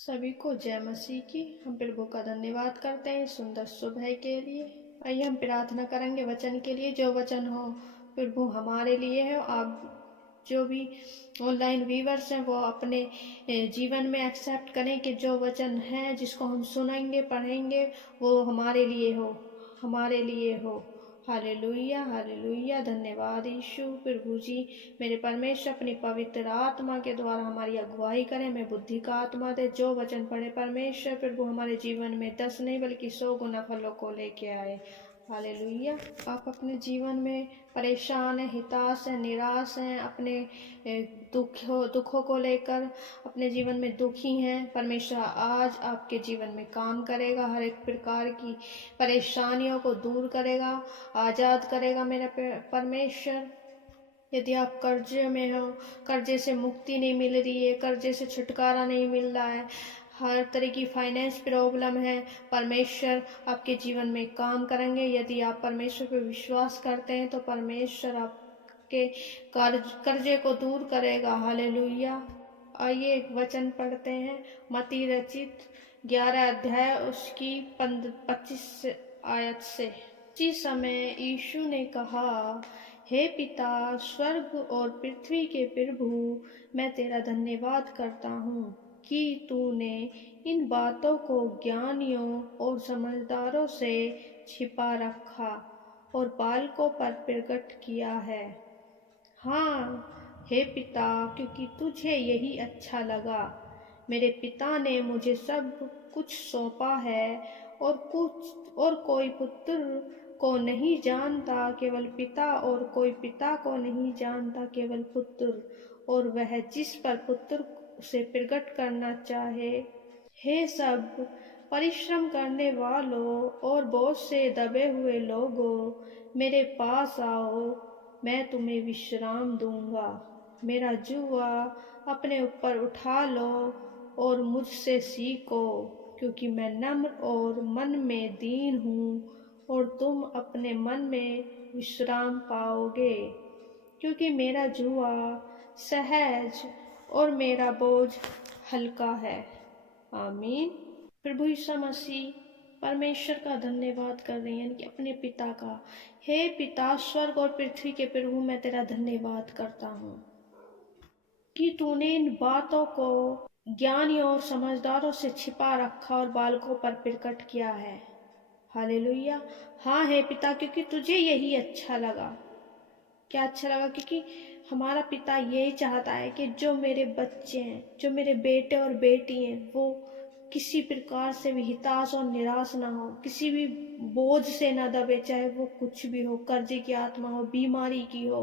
सभी को जय मसीह की। हम प्रभु का धन्यवाद करते हैं सुंदर सुबह के लिए। आइए हम प्रार्थना करेंगे वचन के लिए। जो वचन हो प्रभु हमारे लिए है। आप जो भी ऑनलाइन व्यूवर्स हैं वो अपने जीवन में एक्सेप्ट करें कि जो वचन है जिसको हम सुनेंगे पढ़ेंगे वो हमारे लिए हो, हमारे लिए हो। Hallelujah hallelujah. धन्यवाद यीशु। प्रभु जी मेरे परमेश्वर अपनी पवित्र आत्मा के द्वारा हमारी अगुवाई करें। मैं बुद्धि का आत्मा दे। जो वचन पढ़े परमेश्वर प्रभु हमारे जीवन में 10 नहीं बल्कि 100 गुना फलों को लेके आए। हालेलुया। आप अपने जीवन में परेशान हैं, हिताश हैं, निराश हैं, अपने दुखों को लेकर अपने जीवन में दुखी हैं, परमेश्वर आज आपके जीवन में काम करेगा। हर एक प्रकार की परेशानियों को दूर करेगा, आज़ाद करेगा मेरा परमेश्वर। यदि आप कर्जे में हो, कर्जे से मुक्ति नहीं मिल रही है, कर्जे से छुटकारा नहीं मिल रहा है, हर तरह की फाइनेंस प्रॉब्लम है, परमेश्वर आपके जीवन में काम करेंगे। यदि आप परमेश्वर पर विश्वास करते हैं तो परमेश्वर आपके कर्जे को दूर करेगा। हालेलुया। आइए एक वचन पढ़ते हैं मत्ती रचित 11 अध्याय उसकी 25 आयत से। उसी समय यीशु ने कहा, हे पिता, स्वर्ग और पृथ्वी के प्रभु, मैं तेरा धन्यवाद करता हूँ कि तूने इन बातों को ज्ञानियों और समझदारों से छिपा रखा और बालकों पर प्रकट किया है। हाँ हे पिता, क्योंकि तुझे यही अच्छा लगा। मेरे पिता ने मुझे सब कुछ सौंपा है और कोई पुत्र को नहीं जानता केवल पिता, और कोई पिता को नहीं जानता केवल पुत्र, और वह जिस पर पुत्र उसे प्रकट करना चाहे। हे सब परिश्रम करने वालों और बोझ से दबे हुए लोगों, मेरे पास आओ, मैं तुम्हें विश्राम दूंगा। मेरा जुआ अपने ऊपर उठा लो और मुझसे सीखो, क्योंकि मैं नम्र और मन में दीन हूँ, और तुम अपने मन में विश्राम पाओगे। क्योंकि मेरा जुआ सहज और मेरा बोझ हल्का है। आमीन। प्रभु यीशु मसीह परमेश्वर का धन्यवाद कर रही हैं कि अपने पिता का। हे पिता, स्वर्ग और पृथ्वी के प्रभु, मैं तेरा धन्यवाद करता हूँ कि तूने इन बातों को ज्ञानियों और समझदारों से छिपा रखा और बालकों पर प्रकट किया है। हालेलुया। हाँ हे पिता, क्योंकि तुझे यही अच्छा लगा। क्या अच्छा लगा? क्योंकि हमारा पिता यही चाहता है कि जो मेरे बच्चे हैं, जो मेरे बेटे और बेटी हैं, वो किसी प्रकार से भी हिताश और निराश ना हो, किसी भी बोझ से ना दबे, चाहे वो कुछ भी हो, कर्जे की आत्मा हो, बीमारी की हो,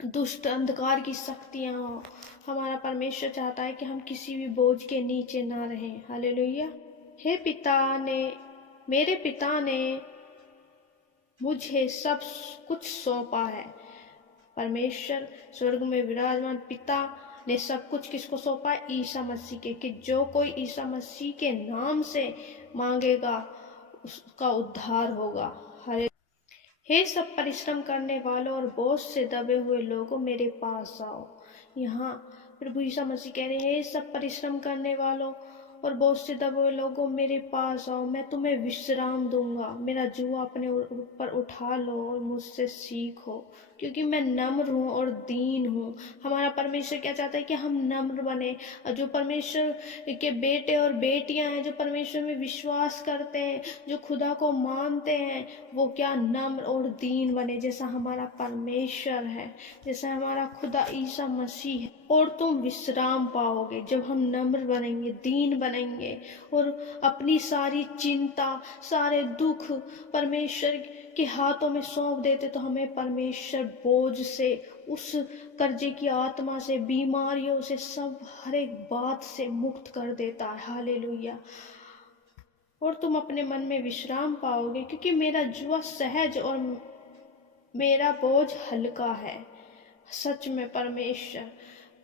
दुष्ट अंधकार की शक्तियां हो। हमारा परमेश्वर चाहता है कि हम किसी भी बोझ के नीचे ना रहें। हालेलुया। हे पिता ने, मेरे पिता ने मुझे सब कुछ सौंपा है। परमेश्वर स्वर्ग में विराजमान पिता ने सब कुछ किसको सौंपा? ईसा मसीह के, कि जो कोई ईसा मसीह के नाम से मांगेगा उसका उद्धार होगा। हे सब परिश्रम करने वालों और बोझ से दबे हुए लोगों, मेरे पास आओ। यहाँ प्रभु यीशु मसीह कह रहे हैं, हे सब परिश्रम करने वालों और बोझ से दबे हुए लोगों, मेरे पास आओ, मैं तुम्हें विश्राम दूंगा। मेरा जुआ अपने ऊपर उठा लो और मुझसे सीखो, क्योंकि मैं नम्र हूँ और दीन हूँ। हमारा परमेश्वर क्या चाहता है? कि हम नम्र बने। जो परमेश्वर के बेटे और बेटियां हैं, जो परमेश्वर में विश्वास करते हैं, जो खुदा को मानते हैं, वो क्या नम्र और दीन बने, जैसा हमारा परमेश्वर है, जैसा हमारा खुदा ईसा मसीह है। और तुम विश्राम पाओगे जब हम नम्र बनेंगे, दीन बनेंगे, और अपनी सारी चिंता, सारे दुख परमेश्वर के हाथों में सौंप देते, तो हमें परमेश्वर बोझ से, उस कर्जे की आत्मा से, बीमारियों से, सब हर एक बात से मुक्त कर देता है। हालेलुया। और तुम अपने मन में विश्राम पाओगे, क्योंकि मेरा जुआ सहज और मेरा बोझ हल्का है। सच में परमेश्वर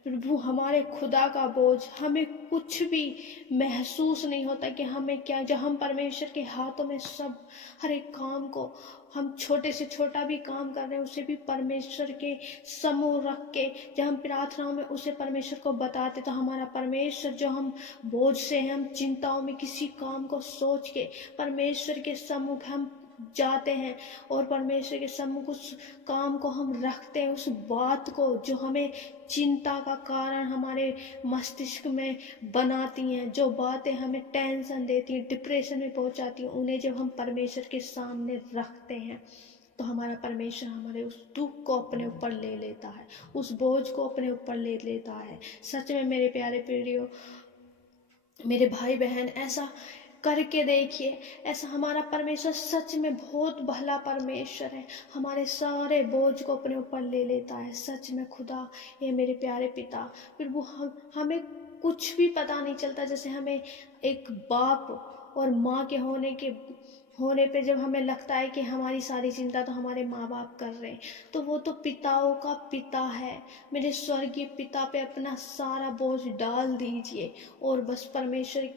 प्रभु हमारे खुदा का बोझ, हमें कुछ भी महसूस नहीं होता कि हमें क्या, जब हम परमेश्वर के हाथों में सब हर एक काम को, हम छोटे से छोटा भी काम कर रहे हैं उसे भी परमेश्वर के समूह रख के जब हम प्रार्थनाओं में उसे परमेश्वर को बताते, तो हमारा परमेश्वर, जो हम बोझ से हैं, हम चिंताओं में किसी काम को सोच के परमेश्वर के सम्मुख हम जाते हैं और परमेश्वर के सम्मुख उस काम को हम रखते हैं, उस बात को जो हमें चिंता का कारण हमारे मस्तिष्क में बनाती हैं, जो बातें हमें टेंशन देती हैं, डिप्रेशन में पहुंचाती हैं, उन्हें जब हम परमेश्वर के सामने रखते हैं तो हमारा परमेश्वर हमारे उस दुख को अपने ऊपर ले लेता है, उस बोझ को अपने ऊपर ले लेता है। सच में मेरे प्यारे प्रियो, मेरे भाई बहन, ऐसा करके देखिए, ऐसा हमारा परमेश्वर सच में बहुत भला परमेश्वर है, हमारे सारे बोझ को अपने ऊपर ले लेता है। सच में खुदा, ये मेरे प्यारे पिता, फिर वो हमें कुछ भी पता नहीं चलता। जैसे हमें एक बाप और माँ के होने पे जब हमें लगता है कि हमारी सारी चिंता तो हमारे माँ बाप कर रहे हैं, तो वो तो पिताओं का पिता है। मेरे स्वर्गीय पिता पे अपना सारा बोझ डाल दीजिए और बस परमेश्वर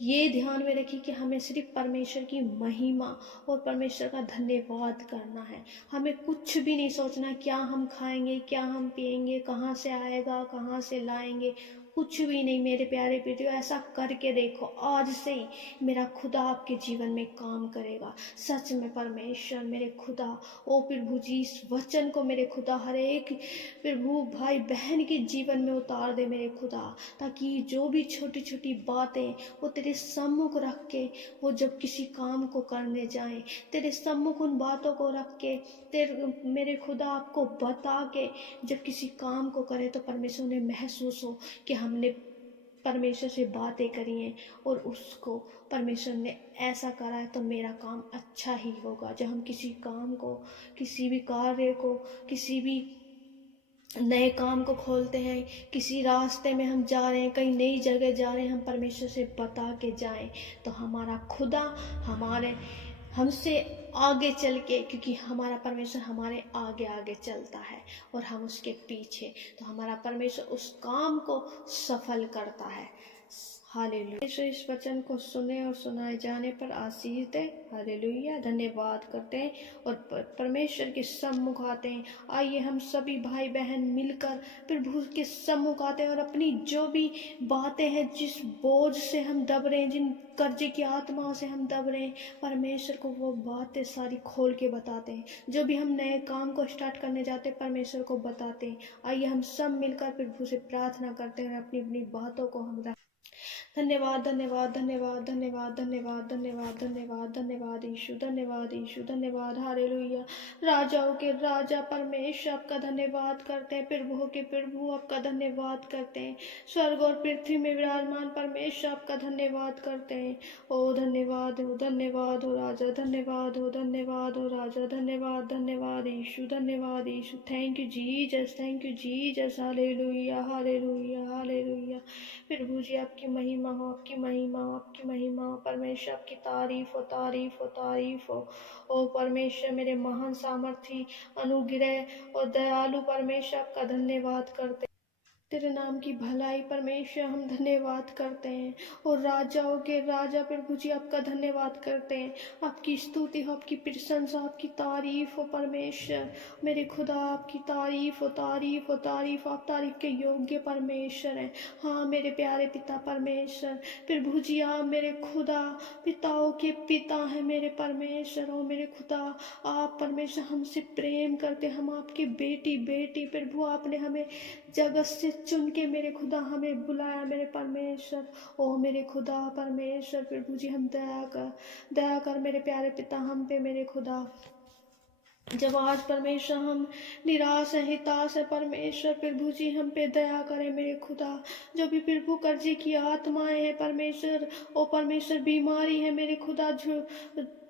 ये ध्यान में रखिए कि हमें सिर्फ परमेश्वर की महिमा और परमेश्वर का धन्यवाद करना है। हमें कुछ भी नहीं सोचना क्या हम खाएंगे, क्या हम पिएंगे, कहाँ से आएगा, कहाँ से लाएंगे, कुछ भी नहीं। मेरे प्यारे बेटियों, ऐसा करके देखो, आज से ही मेरा खुदा आपके जीवन में काम करेगा। सच में परमेश्वर मेरे खुदा, ओ प्रभु जी, इस वचन को मेरे खुदा हर एक प्रभु भाई बहन के जीवन में उतार दे मेरे खुदा, ताकि जो भी छोटी छोटी बातें वो तेरे सम्मुख रख के, वो जब किसी काम को करने जाएं, तेरे सम्मुख उन बातों को रख के, तेरे मेरे खुदा आपको बता के जब किसी काम को करें, तो परमेश्वर ने महसूस हो कि हमने परमेश्वर से बातें करी हैं और उसको परमेश्वर ने ऐसा करा है, तो मेरा काम अच्छा ही होगा। जब हम किसी काम को, किसी भी कार्य को, किसी भी नए काम को खोलते हैं, किसी रास्ते में हम जा रहे हैं, कहीं नई जगह जा रहे हैं, हम परमेश्वर से बता के जाएं, तो हमारा खुदा हमारे हमसे आगे चल के, क्योंकि हमारा परमेश्वर हमारे आगे आगे चलता है और हम उसके पीछे, तो हमारा परमेश्वर उस काम को सफल करता है। हालेलुया। इस वचन को सुने और सुनाए जाने पर आशीष दे। हालेलुया। धन्यवाद करते हैं और परमेश्वर के सम्मुख आते हैं। आइए हम सभी भाई बहन मिलकर प्रभु के सम्मुख आते हैं और अपनी जो भी बातें हैं, जिस बोझ से हम दब रहे हैं, जिन कर्जे की आत्माओं से हम दब रहे हैं, परमेश्वर को वो बातें सारी खोल के बताते हैं। जो भी हम नए काम को स्टार्ट करने जाते हैं, परमेश्वर को बताते हैं। आइए हम सब मिलकर प्रभु से प्रार्थना करते हैं, अपनी अपनी बातों को हम धन्यवाद धन्यवाद धन्यवाद धन्यवाद धन्यवाद धन्यवाद धन्यवाद धन्यवाद यीशु, धन्यवाद यीशु, धन्यवाद। हालेलुया। राजाओं के राजा परमेश्वर आपका धन्यवाद करते हैं, प्रभुओं के प्रभु आपका धन्यवाद करते हैं, स्वर्ग और पृथ्वी में विराजमान परमेश्वर आपका धन्यवाद करते हैं। ओ धन्यवाद हो, धन्यवाद हो राजा, धन्यवाद हो, धन्यवाद हो राजा, धन्यवाद धन्यवाद यीशु, धन्यवाद Yeshu. Thank you Jesus, thank you Jesus. Hallelujah hallelujah hallelujah. प्रभु जी आपकी महिमा हो, आपकी महिमा हो, आपकी महिमा हो। परमेश्वर आपकी तारीफ हो, तारीफ हो, तारीफ हो। ओ परमेश्वर मेरे महान सामर्थी, अनुग्रह और दयालु परमेश्वर आपका धन्यवाद करते, तेरे नाम की भलाई परमेश्वर हम धन्यवाद करते हैं। और राजाओं के राजा प्रभु जी आपका धन्यवाद करते हैं। आपकी स्तुति हो, आपकी प्रशंसा, आपकी तारीफ हो परमेश्वर मेरे खुदा, आपकी तारीफ हो, तारीफ हो, तारीफ। आप तारीफ के योग्य परमेश्वर हैं। हाँ मेरे प्यारे पिता परमेश्वर, प्रभु जी आप मेरे खुदा, पिताओं के पिता हैं मेरे परमेश्वर। हो मेरे खुदा, आप परमेश्वर हमसे प्रेम करते, हम आपके बेटी बेटी। प्रभु आपने हमें जगत से चुन के मेरे खुदा हमें बुलाया मेरे परमेश्वर। ओ मेरे खुदा परमेश्वर, प्रभु जी हम दया कर मेरे प्यारे पिता हम पे मेरे खुदा। जब आज परमेश्वर हम निराश है, हिताश है परमेश्वर, प्रभु जी हम पे दया करें मेरे खुदा। जो भी प्रभु कर्जे की आत्माएं हैं परमेश्वर, ओ परमेश्वर बीमारी है मेरे खुदा, जो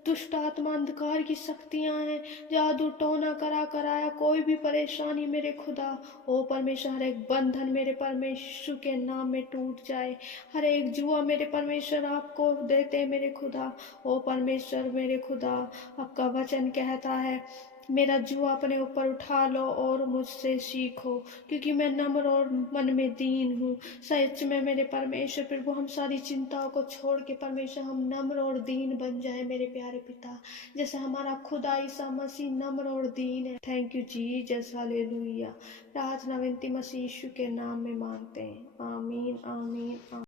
दुष्ट आत्मा अंधकार की शक्तियां हैं, जादू टोना करा कराया, कोई भी परेशानी मेरे खुदा, ओ परमेश्वर हर एक बंधन मेरे परमेश्वर के नाम में टूट जाए। हर एक जुआ मेरे परमेश्वर आपको देते मेरे खुदा। ओ परमेश्वर मेरे खुदा, आपका वचन कहता है मेरा जुआ अपने ऊपर उठा लो और मुझसे सीखो, क्योंकि मैं नम्र और मन में दीन हूँ। सच में मेरे परमेश्वर प्रभु, हम सारी चिंताओं को छोड़ के परमेश्वर हम नम्र और दीन बन जाए मेरे प्यारे पिता, जैसे हमारा खुदा ईसा मसीह नम्र और दीन है। Thank you Jesus, hallelujah. प्रार्थना विनती मसीह यीशु के नाम में मांगते हैं, आमीन आमीन आमीन।